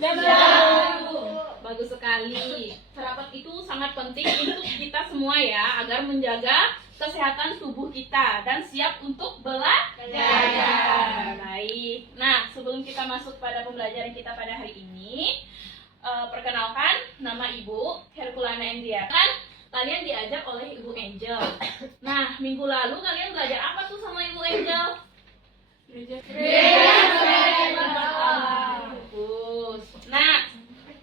Siap, Bu. Bagus sekali. Sarapan itu sangat penting untuk kita semua ya, agar menjaga kesehatan tubuh kita dan siap untuk belajar. Baik. Nah, sebelum kita masuk pada pembelajaran kita pada hari ini, perkenalkan, nama Ibu Herculana Endria. Kan kalian diajak oleh Ibu Angel. Nah, minggu lalu kalian belajar apa tuh sama Ibu Angel? Gereja sebagai tempat Allah. Bagus. Nah,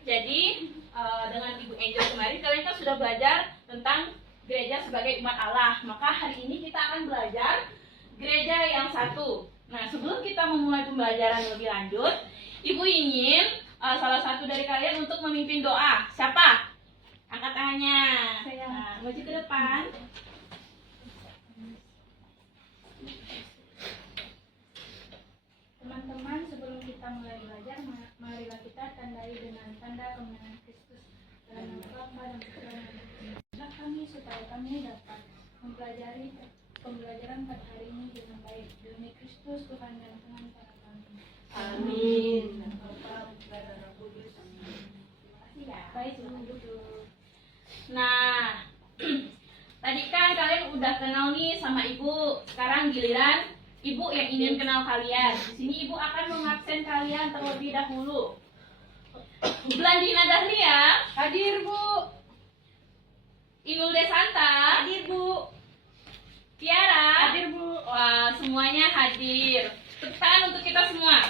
jadi dengan Ibu Angel kemarin kalian kan sudah belajar tentang gereja sebagai umat Allah. Maka hari ini kita akan belajar gereja yang satu. Nah, sebelum kita memulai pembelajaran lebih lanjut, Ibu ingin salah satu dari kalian untuk memimpin doa. Siapa? Angkat tangannya. Nah, maju ke depan. Teman-teman, sebelum kita mulai belajar, marilah kita tandai dengan tanda kemenangan Kristus dalam nama Bapa dan Putra dan Roh Kudus. Kami supaya kami dapat mempelajari pembelajaran pada hari ini dengan baik. Demi Kristus Tuhan dan Tuhan para kami. Amin. Terima kasih ya. Baik, silakan duduk. Nah, tadi kan kalian udah kenal nih sama Ibu. Sekarang giliran Ibu yang ingin kenal kalian. Di sini Ibu akan mengabsen kalian terlebih dahulu. Blandina Dahlia, hadir Bu. Inul Desanta, hadir Bu. Tiara, hadir Bu. Wah, semuanya hadir. Tepuk tangan untuk kita semua.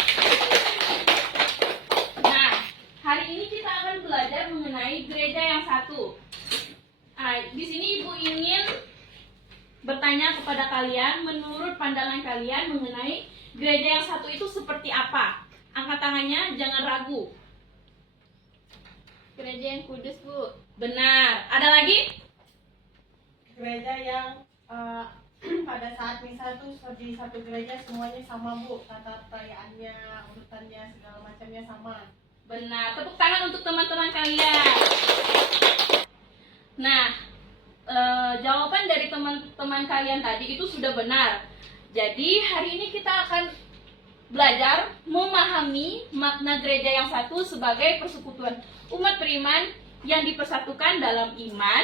Nah, hari ini kita akan belajar mengenai gereja yang satu. Nah, di sini Ibu ingin bertanya kepada kalian, menurut pandangan kalian mengenai gereja yang satu itu seperti apa? Angkat tangannya, jangan ragu. Gereja yang kudus, Bu. Benar. Ada lagi? Gereja yang pada saat misa tuh di satu gereja semuanya sama, Bu, tata perayaannya, urutannya, segala macamnya sama. Benar. Tepuk tangan untuk teman-teman kalian. Nah, jawaban dari teman-teman kalian tadi itu sudah benar. Jadi hari ini kita akan belajar memahami makna gereja yang satu sebagai persekutuan umat beriman yang dipersatukan dalam iman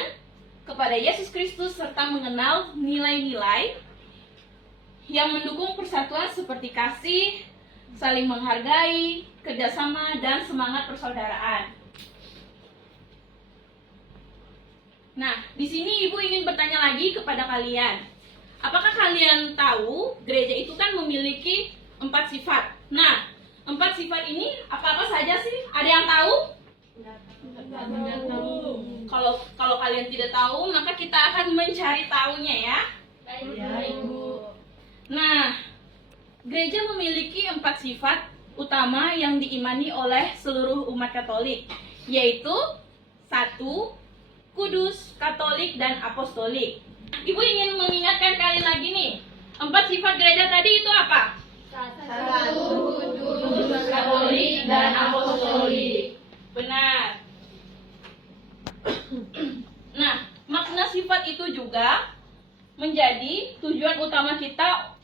kepada Yesus Kristus serta mengenal nilai-nilai yang mendukung persatuan seperti kasih, saling menghargai, kerjasama, dan semangat persaudaraan. Nah, di sini Ibu ingin bertanya lagi kepada kalian. Apakah kalian tahu gereja itu kan memiliki 4 sifat? Nah, 4 sifat ini apa-apa saja sih? Ada yang tahu? Tidak tahu. Kalau kalian tidak tahu, maka kita akan mencari tahunya ya. Ya, Ibu. Nah, gereja memiliki 4 sifat utama yang diimani oleh seluruh umat Katolik, yaitu 1. Kudus, Katolik, dan Apostolik. Ibu ingin mengingatkan kali lagi nih, 4 sifat gereja tadi itu apa? 1. Kudus, Katolik, dan Apostolik. Benar. Nah, makna sifat itu juga menjadi tujuan utama kita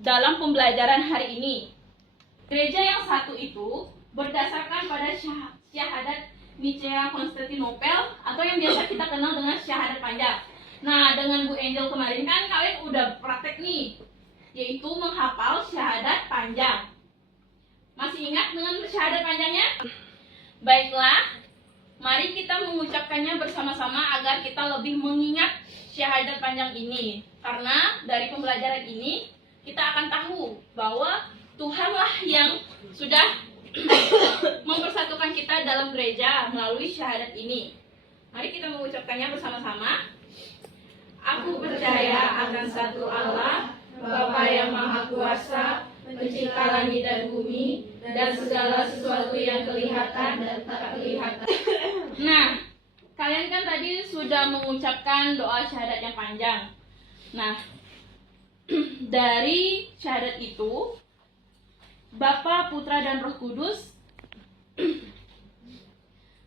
dalam pembelajaran hari ini. Gereja yang satu itu berdasarkan pada syahadat Nicea Konstantinopel atau yang biasa kita kenal dengan syahadat panjang. Nah, dengan Bu Angel kemarin kan kalian udah praktek nih, yaitu menghafal syahadat panjang. Masih ingat dengan syahadat panjangnya? Baiklah, mari kita mengucapkannya bersama-sama agar kita lebih mengingat syahadat panjang ini. Karena dari pembelajaran ini kita akan tahu bahwa Tuhanlah yang sudah mempersatukan kita dalam gereja melalui syahadat ini. Mari kita mengucapkannya bersama-sama. Aku percaya akan satu Allah, Bapa yang Maha Kuasa, pencipta langit dan bumi, dan segala sesuatu yang kelihatan dan tak kelihatan. Nah, kalian kan tadi sudah mengucapkan doa syahadat yang panjang. Nah, dari syahadat itu, Bapa, Putra, dan Roh Kudus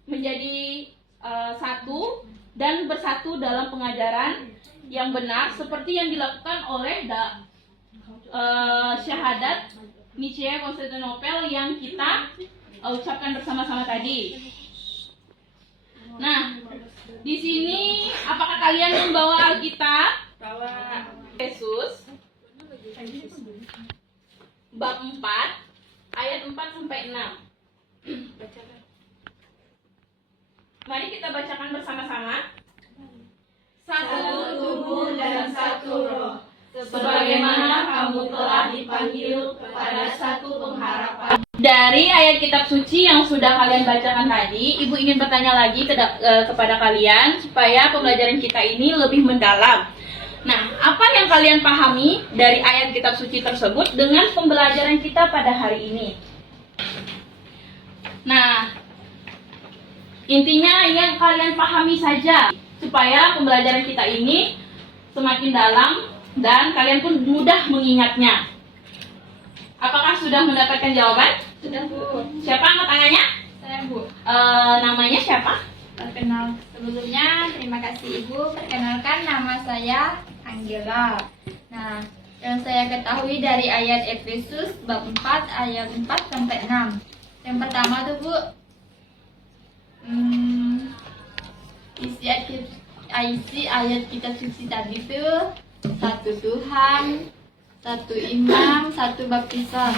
menjadi satu dan bersatu dalam pengajaran yang benar seperti yang dilakukan oleh syahadat Nicea Konstantinopel yang kita ucapkan bersama-sama tadi. Nah, di sini apakah kalian membawa Alkitab? Bawa. Yesus bab 4 ayat 4 sampai 6. Mari kita bacakan bersama-sama. Satu tubuh dan satu roh, sebagaimana kamu telah dipanggil kepada satu pengharapan. Dari ayat kitab suci yang sudah kalian bacakan tadi, Ibu ingin bertanya lagi kepada kalian supaya pembelajaran kita ini lebih mendalam. Nah, apa yang kalian pahami dari ayat kitab suci tersebut dengan pembelajaran kita pada hari ini? Nah, intinya yang kalian pahami saja supaya pembelajaran kita ini semakin dalam dan kalian pun mudah mengingatnya. Apakah sudah mendapatkan jawaban? Sudah, Bu. Siapa angkat tangannya? Saya, Bu. Namanya siapa? Perkenal sebelumnya, terima kasih Ibu. Perkenalkan, nama saya Angela. Nah, yang saya ketahui dari ayat Efesus bab 4 ayat 4 sampai 6. Yang pertama tuh, Bu, isi ayat kitab suci tadi tuh satu Tuhan, satu imam, satu baptisan.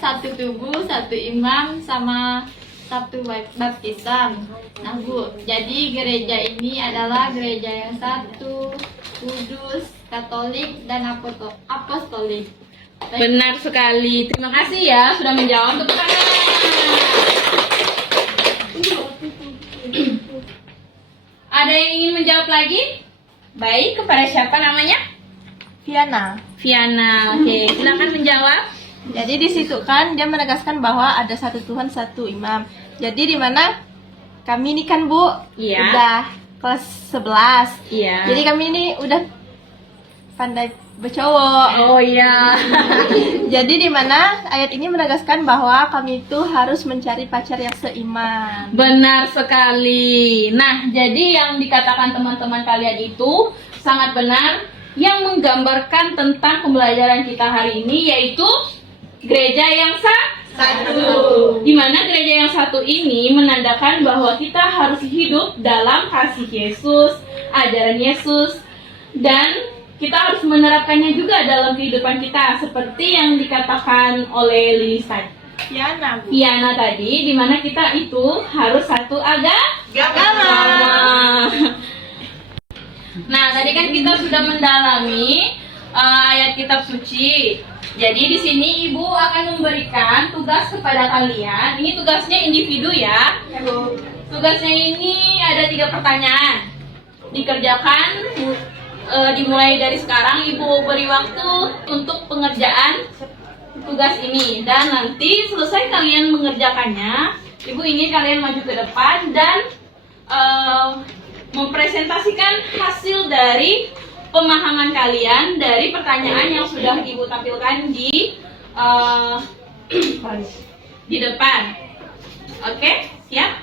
Satu tubuh, satu imam, sama satu baptisan. Nah, Bu, jadi gereja ini adalah gereja yang satu, kudus, katolik, dan apostolik. Benar sekali. Terima kasih ya sudah menjawab. Tepuk tangan. Ada yang ingin menjawab lagi? Baik, kepada siapa namanya? Viana. Viana. Oke, silakan menjawab. Jadi di situ kan dia menegaskan bahwa ada satu Tuhan, satu imam. Jadi di mana kami ini kan, Bu, Iya. udah kelas 11. Iya. Jadi kami ini udah pandai bercowok. Oh iya. Jadi di mana ayat ini menegaskan bahwa kami itu harus mencari pacar yang seiman. Benar sekali. Nah, jadi yang dikatakan teman-teman kalian itu sangat benar, yang menggambarkan tentang pembelajaran kita hari ini, yaitu gereja yang satu. Di mana gereja yang satu ini menandakan bahwa kita harus hidup dalam kasih Yesus, ajaran Yesus, dan kita harus menerapkannya juga dalam kehidupan kita, seperti yang dikatakan oleh Lilis tadi. Viana tadi, di mana kita itu harus satu agama. Nah, tadi kan kita sudah mendalami ayat kitab suci. Jadi di sini Ibu akan memberikan tugas kepada kalian. Ini tugasnya individu ya. Tugasnya ini ada 3 pertanyaan. Dikerjakan dimulai dari sekarang. Ibu beri waktu untuk pengerjaan tugas ini, dan nanti selesai kalian mengerjakannya, Ibu ingin kalian maju ke depan dan mempresentasikan hasil dari pemahaman kalian dari pertanyaan yang sudah Ibu tampilkan di depan. Oke, siap?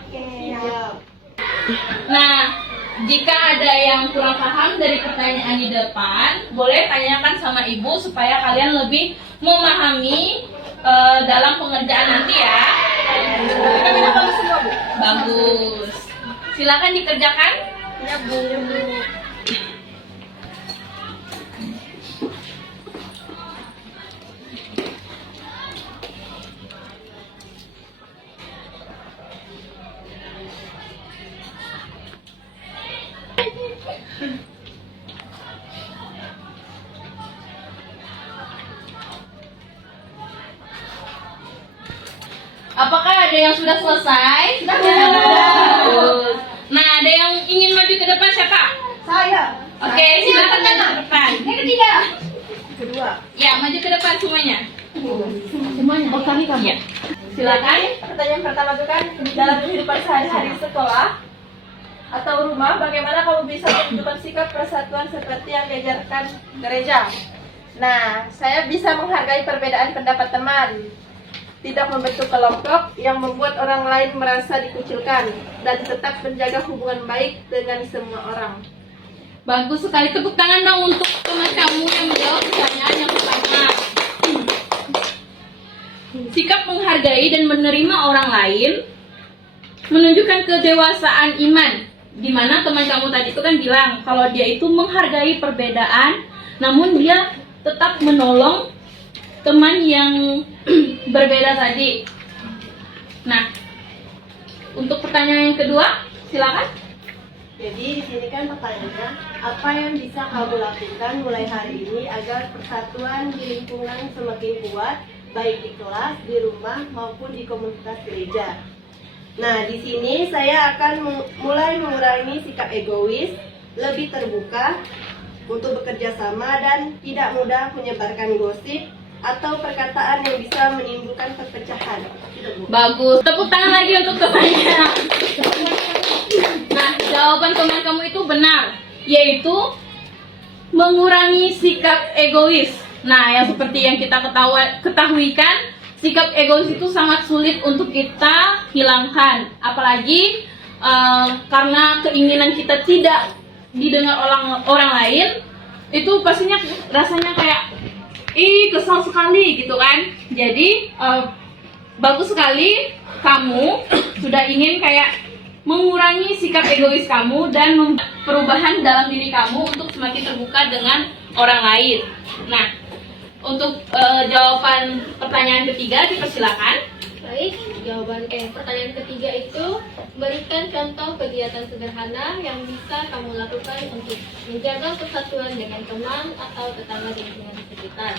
Nah, jika ada yang kurang paham dari pertanyaan di depan, boleh tanyakan sama Ibu supaya kalian lebih memahami dalam pengerjaan nanti ya. Bagus. Silakan dikerjakan. Ya, Bu. Apakah ada yang sudah selesai? Bagus. Nah, ada yang ingin maju ke depan siapa? Saya. Oke, silakan maju ke depan. Yang ketiga. Kedua. Ya, maju ke depan semuanya. Semuanya. Oh, kami. Ya. Silakan. Pertanyaan pertama itu kan, dalam kehidupan sehari-hari sekolah atau rumah, bagaimana kamu bisa menunjukkan sikap persatuan seperti yang diajarkan gereja? Nah, saya bisa menghargai perbedaan pendapat teman, tidak membentuk kelompok yang membuat orang lain merasa dikucilkan, dan tetap menjaga hubungan baik dengan semua orang. Bagus sekali. Tepuk tangan dong untuk teman kamu yang menjawab pertanyaan yang pertama. Sikap menghargai dan menerima orang lain menunjukkan kedewasaan iman. Dimana teman kamu tadi itu kan bilang kalau dia itu menghargai perbedaan, namun dia tetap menolong teman yang berbeda tadi. Nah, untuk pertanyaan yang kedua, silakan. Jadi di sini kan pertanyaannya, apa yang bisa kamu lakukan mulai hari ini agar persatuan di lingkungan semakin kuat, baik di kelas, di rumah, maupun di komunitas gereja? Nah, di sini saya akan mulai mengurangi sikap egois, lebih terbuka untuk bekerja sama dan tidak mudah menyebarkan gosip atau perkataan yang bisa menimbulkan perpecahan. Gitu, Bu. Bagus. Tepuk tangan lagi untuk temannya. Nah, jawaban teman kamu itu benar, yaitu mengurangi sikap egois. Nah, yang seperti yang kita ketahui kan, sikap egois itu sangat sulit untuk kita hilangkan. Apalagi karena keinginan kita tidak didengar orang lain, itu pastinya rasanya kayak kesal sekali gitu kan. Jadi bagus sekali kamu sudah ingin kayak mengurangi sikap egois kamu dan perubahan dalam diri kamu untuk semakin terbuka dengan orang lain. Nah, untuk jawaban pertanyaan ketiga dipersilakan. Baik, pertanyaan ketiga itu berikan contoh kegiatan sederhana yang bisa kamu lakukan untuk menjaga persatuan dengan teman atau tetangga di lingkungan sekitar.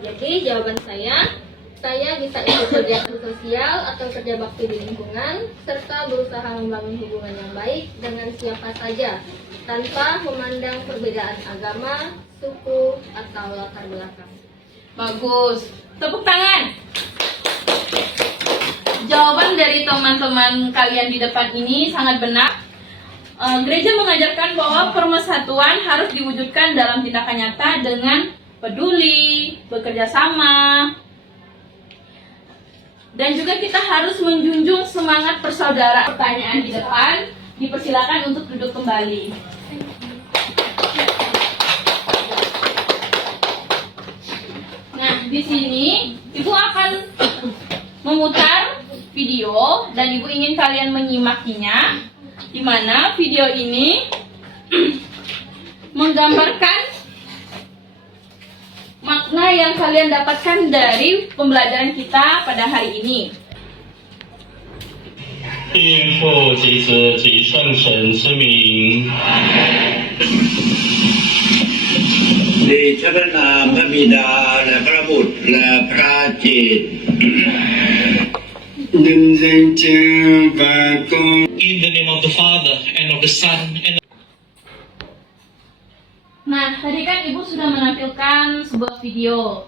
Jadi jawaban saya bisa ikut kegiatan sosial atau kerja bakti di lingkungan, serta berusaha membangun hubungan yang baik dengan siapa saja, tanpa memandang perbedaan agama, suku, atau latar belakang. Bagus. Tepuk tangan. Jawaban dari teman-teman kalian di depan ini sangat benar. Gereja mengajarkan bahwa pemersatuan harus diwujudkan dalam tindakan nyata dengan peduli, bekerja sama, dan juga kita harus menjunjung semangat persaudaraan. Pertanyaan di depan, dipersilakan untuk duduk kembali. Nah, di sini Ibu akan memutar video dan Ibu ingin kalian menyimakinya, di mana video ini menggambarkan makna yang kalian dapatkan dari pembelajaran kita pada hari ini. 应父及子及圣神之名。 เดชะพระนามพระบิดาและพระบุตรและพระจิตดึงเซงเจปากง In the name of the Father and of the Son and Nah, tadi kan Ibu sudah menampilkan sebuah video.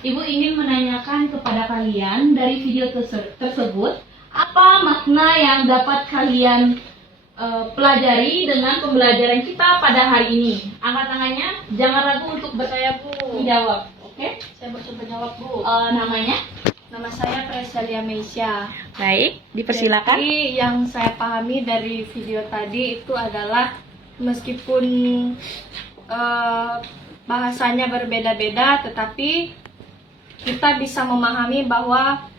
Ibu ingin menanyakan kepada kalian dari video tersebut, apa makna yang dapat kalian pelajari dengan pembelajaran kita pada hari ini? Angkat tangannya, jangan ragu untuk menjawab. Oke? Saya bersumpah jawab, Bu. Namanya? Nama saya Presalia Meisya. Baik, dipersilakan. Jadi yang saya pahami dari video tadi itu adalah meskipun bahasanya berbeda-beda, tetapi kita bisa memahami bahwa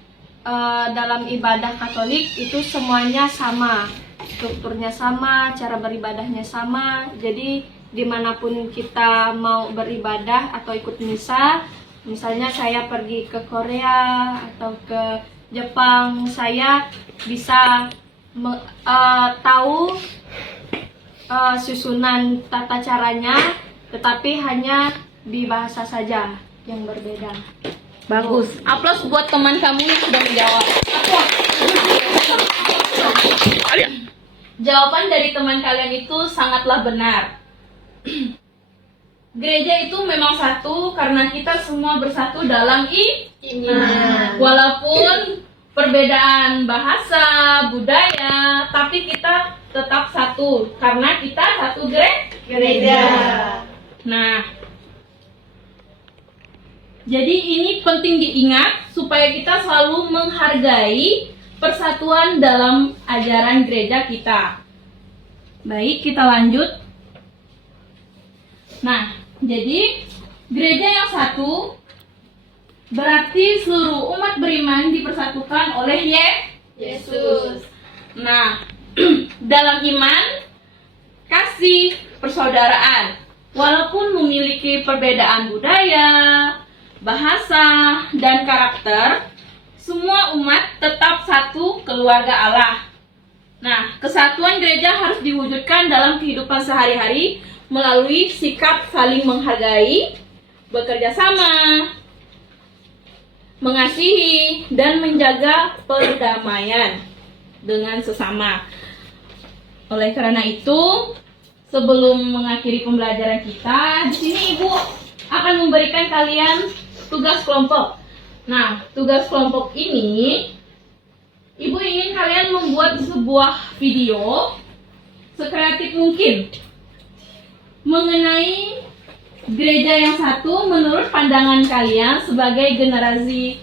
dalam ibadah Katolik itu semuanya sama, strukturnya sama, cara beribadahnya sama. Jadi dimanapun kita mau beribadah atau ikut misa, misalnya saya pergi ke Korea atau ke Jepang, saya bisa tahu susunan tata caranya, tetapi hanya di bahasa saja yang berbeda. Bagus. Aplaus buat teman kamu yang sudah menjawab. Jawaban dari teman kalian itu sangatlah benar. Gereja itu memang satu karena kita semua bersatu dalam iman. Walaupun perbedaan bahasa, budaya, tapi kita tetap satu karena kita satu gereja. Nah, jadi ini penting diingat supaya kita selalu menghargai persatuan dalam ajaran gereja kita. Baik, kita lanjut. Nah, jadi gereja yang satu Berarti seluruh umat beriman dipersatukan oleh Yesus. Nah, dalam iman, kasih, persaudaraan, walaupun memiliki perbedaan budaya, bahasa, dan karakter, semua umat tetap satu keluarga Allah. Nah, kesatuan gereja harus diwujudkan dalam kehidupan sehari-hari melalui sikap saling menghargai, bekerja sama, mengasihi, dan menjaga perdamaian dengan sesama. Oleh karena itu, sebelum mengakhiri pembelajaran kita, di sini Ibu akan memberikan kalian tugas kelompok. Nah, tugas kelompok ini, Ibu ingin kalian membuat sebuah video sekreatif mungkin mengenai gereja yang satu menurut pandangan kalian sebagai generasi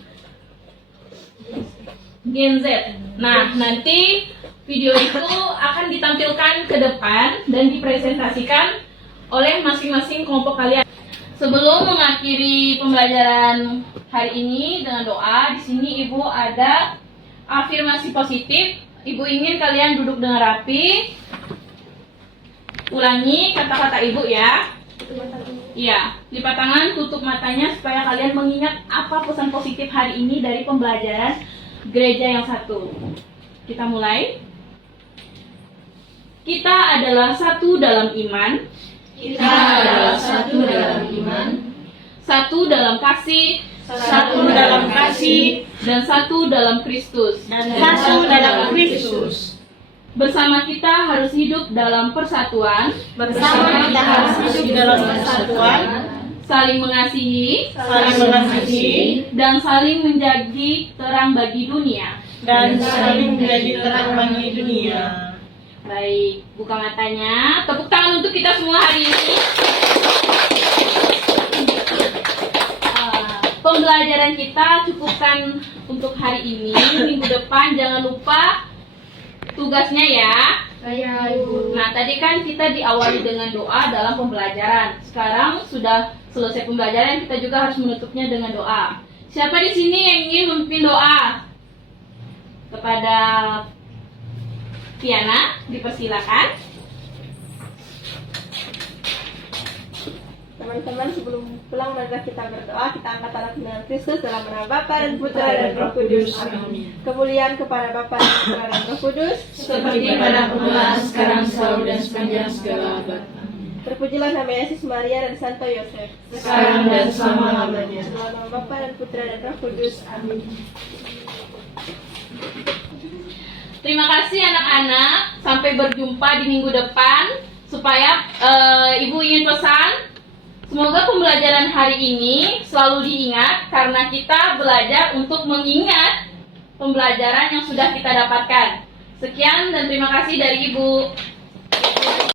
Gen Z. Nah, nanti video itu akan ditampilkan ke depan dan dipresentasikan oleh masing-masing kelompok kalian. Sebelum mengakhiri pembelajaran hari ini dengan doa, di sini Ibu ada afirmasi positif. Ibu ingin kalian duduk dengan rapi. Ulangi kata-kata Ibu ya. Iya, lipat tangan, tutup matanya supaya kalian mengingat apa pesan positif hari ini dari pembelajaran gereja yang satu. Kita mulai. Kita adalah satu dalam iman. Kita adalah satu dalam iman, Satu dalam kasih. Satu dalam kasih Dan satu dalam Kristus. dan satu dalam Kristus. Bersama kita harus hidup dalam persatuan, Bersama kita harus hidup dalam persatuan, saling mengasihi, saling mengasihi, dan saling menjadi terang bagi dunia. dan saling menjadi terang bagi dunia. Baik, buka matanya. Tepuk tangan untuk kita semua hari ini. Pembelajaran kita cukupkan untuk hari ini. Minggu depan jangan lupa tugasnya ya. saya Ibu. Nah, tadi kan kita diawali dengan doa dalam pembelajaran. Sekarang sudah selesai pembelajaran, kita juga harus menutupnya dengan doa. Siapa di sini yang ingin memimpin doa? Kepada Tiana, dipersilakan. Teman-teman, sebelum pulang marilah kita berdoa. Kita angkat tangan dengan Kristus dalam nama Bapa dan Putra dan Roh Kudus. Amin. Kemuliaan kepada Bapa dan Putra dan Roh Kudus, Seperti pada permulaan, sekarang, selalu, dan sepanjang segala abad. terpujilah nama Yesus, Maria dan Santo Yosef. Sekarang dan selama-lamanya. Dalam nama Bapa dan Putra dan Roh Kudus. Amin. Terima kasih anak-anak. Sampai berjumpa di minggu depan. Supaya Ibu ingin pesan, semoga pembelajaran hari ini selalu diingat karena kita belajar untuk mengingat pembelajaran yang sudah kita dapatkan. Sekian dan terima kasih dari Ibu.